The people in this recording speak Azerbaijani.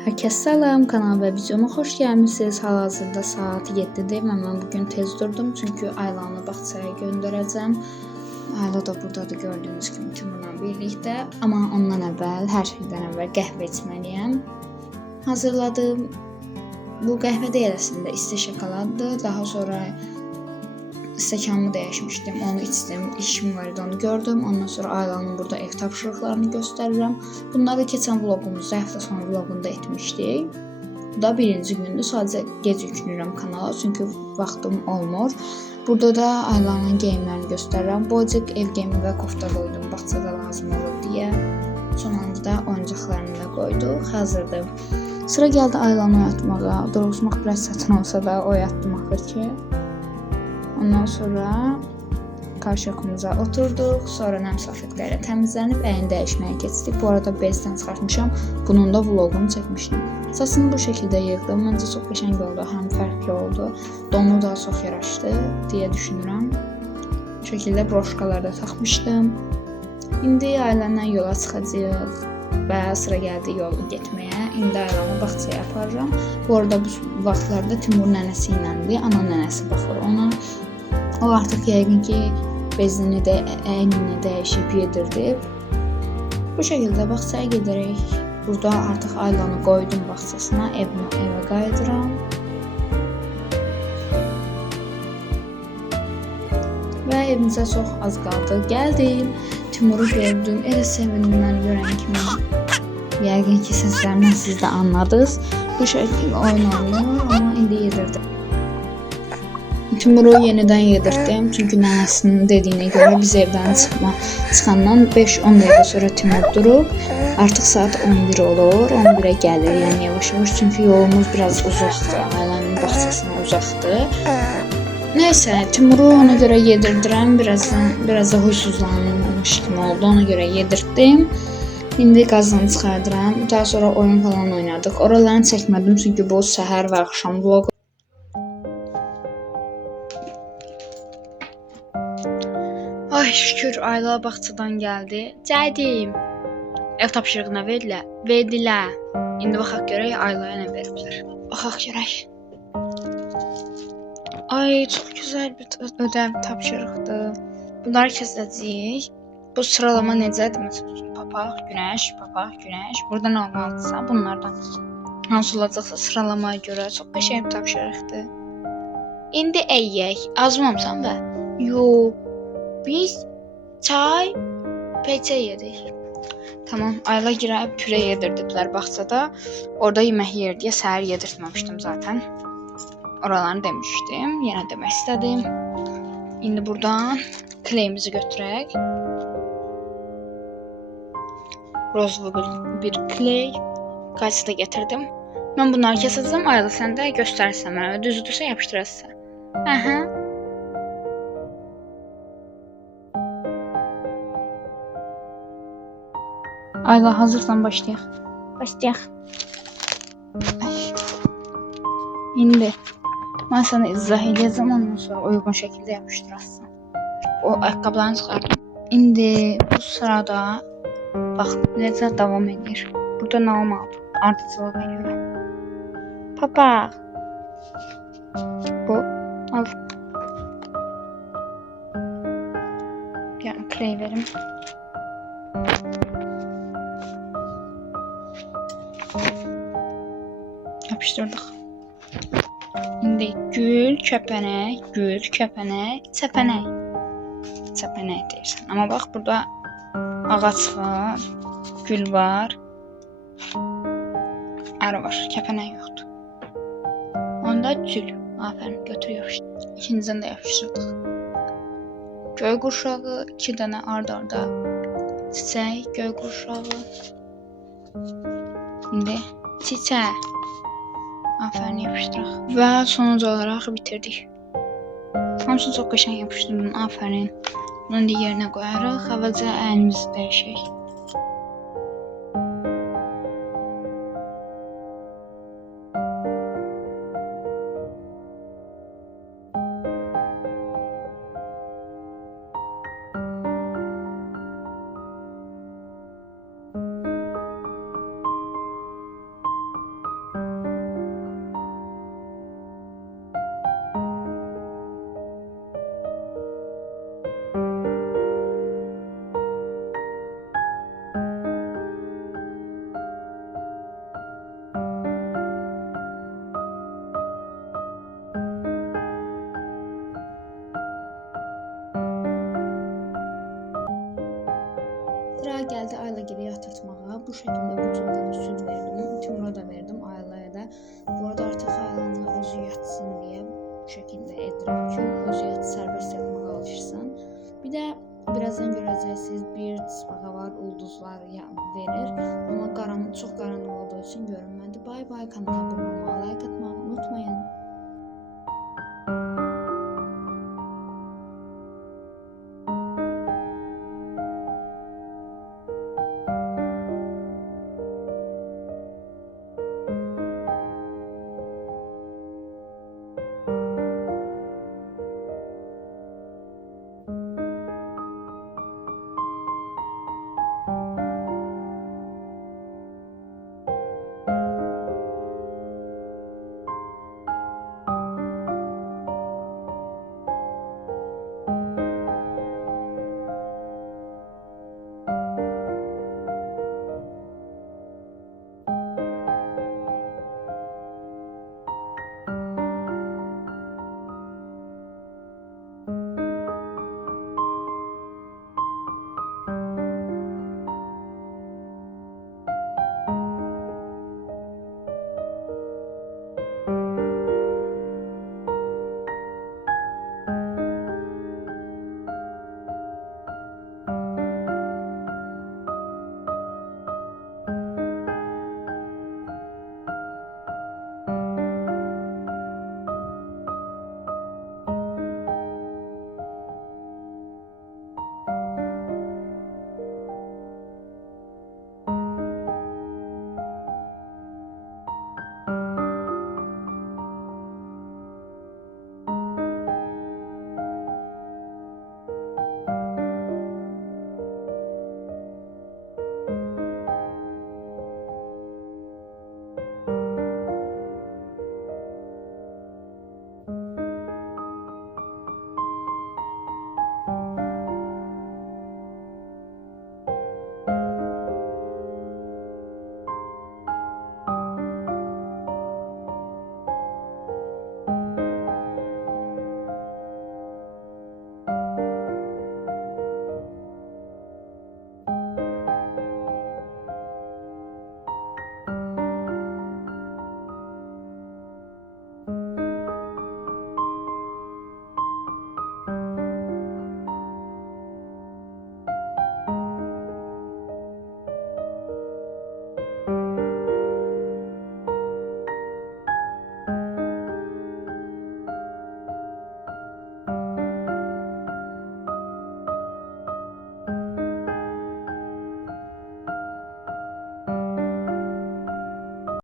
Hər kəs salam, kanal və videoma xoş gəlmisiniz. Hal-hazırda saat 7-dir. Mən bugün tez durdum çünki Aylanı bağçaya göndərəcəm. Ayla da burdadır gördüyünüz kimi Timurla birlikdə. Amma ondan əvvəl, hər şeydən əvvəl qəhvə içməliyəm. Hazırladım. Bu qəhvə də əslində isti şokoladdır. Daha sonra stəkanımı dəyişmişdim, onu içdim, işim var idi, onu gördüm. Ondan sonra Aylanın burada ev tapşırıqlarını göstərirəm. Bunları keçən vloqumuzda, həftə sonu vloqunda etmişdik. Bu da birinci gündür, sadəcə gec yükləyirəm kanala, çünki vaxtım olmur. Burada da Aylanın geyimlərini göstərirəm. Boyacıq ev geyimi və kofta qoydum, bağçada lazım olur deyə. Son anda da oyuncaqlarını da qoyduq, hazırdır. Sıra gəldi Aylanı oyatmağa. Doğrulmaq biraz çətin olsa da oyatdım axır ki. Ondan sonra qarşıqımıza oturduq. Sonra nəm salfetlərlə təmizlənib əyni dəyişməyə keçdik. Bu arada bezdən çıxartmışam. Bunun da vloqunu çəkmişdim. Saçını bu şəkildə yığdım. Məncə çox qəşəng oldu, həm fərqli oldu. Donu da çox yaraşdı deyə düşünürəm. Bu şəkildə broşkalar da taxmışdım. İndi Aylanla yola çıxacağıq və sıra gəldi yolu getməyə. İndi Aylanı bağçaya aparıram. Bu arada bu vaxtlarda Timur nənəsi iləndir. Ana nənəsi baxır ona. O artıq yəqin ki bezini də əynini dəyişib yedirdib. Bu şəkildə bağçaya gedərək burada artıq Aylanı qoydum bağçasına, evə qayıdıram. Və evimizə çox az qaldı. Gəldim. Timuru gördüm. Elə sevindim mən görən kimi. Yəqin ki səslərindən siz də anladınız. Bu şəkildə oyun oynayır, amma indi yedirdim. Timuru yenidən yedirdim, çünki nənəsinin dediyinə görə biz evdən çıxandan 5-10 dəqiqə sonra Timur durub. Artıq saat 11 olur, 11-ə gəlir, yəni yavaş-yavaş, çünki yolumuz biraz uzaqdır, Aylanın bağçasına uzaqdır. Nəysə, Timuru ona görə yedirdirəm, biraz da huysuzlanmış kimi oldu, ona görə yedirtdim. İndi qazını çıxardıram, daha sonra oyun falan oynadıq. Oralarını çəkmədim, çünki bu səhər və axşam vloq. Ay şükür, Ayla bağçadan gəldi. Gəldim. Ev tapşırığına verdilər. İndi baxaq görək Aylaya nə veriblər. Baxaq görək. Ay, çox gözəl bir ödəv tapşırıqdır. Bunları kəsəcəyik. Bu sıralama necədir? Məsələn, papaq, günəş. Burada nə olmalıdırsa bunlardan hansı olacaqsa sıralamaya görə çox qəşəng bir tapşırıqdır. İndi əyək. Azmamısan da? Yox. Biz çay, peçə yedik. Tamam, Ayla girib püre yedirdilər bağçada. Orada yemək yer deyə səhər yedirtməmişdim zaten. Oralarını demişdim, yenə demək istədim. İndi buradan kleyimizi götürək. Rozlu bir kley. Qaysı da getirdim. Mən bunları kəsəcəm, Ayla sən də göstərsən mənə. Düzdürsə yapışdırasın. Aha. Ayla hazırsan başlayaq. İndi mən sənə izah edəcəm, ondan sonra uyğun şəkildə yapışdırasın. O ayaqqabılarını çıxardım. İndi bu sırada bax necə davam edir. Burada nə olmalıdır? Ardıcılığa görə. Papaq. Bu al. Yəni kley verim. Yapışdırdıq. İndi gül, kəpənək, çəpənək. Çəpənək deyirsən. Amma bax burada ağac var, gül var, arı var, kəpənək yoxdur. Onda gül. Afərin, götür yapışdır. İkinciden də yapışdırdıq. Göy qurşağı, 2 dənə ard-arda çiçək, göy qurşağı. İndi çiçək. Afərin, yapışdıraq. Və sonucu olaraq bitirdik. Hamısını çox qəşəng yapışdırdım. Afərin. Bunu da yerinə qoyarıq. Əvvəlcə əynimizi dəyişək. gəldi Ayla geri yatırtmağa. Bu şəkildə bu cümlə da süd verdim. Timura da verdim, Aylaya da. Bu arada artıq Aylanı özü yatsın deyə bu şəkildə edirəm ki, özü yat, sərbəst yatmağa alışsın. Bir də birazdan görəcəksiniz bir çısbağa var, ulduzlar verir. Amma çox qaranlıq olduğu üçün görünmədi. Bay bay, kanala abunə olmağı, like atmağı unutmayın.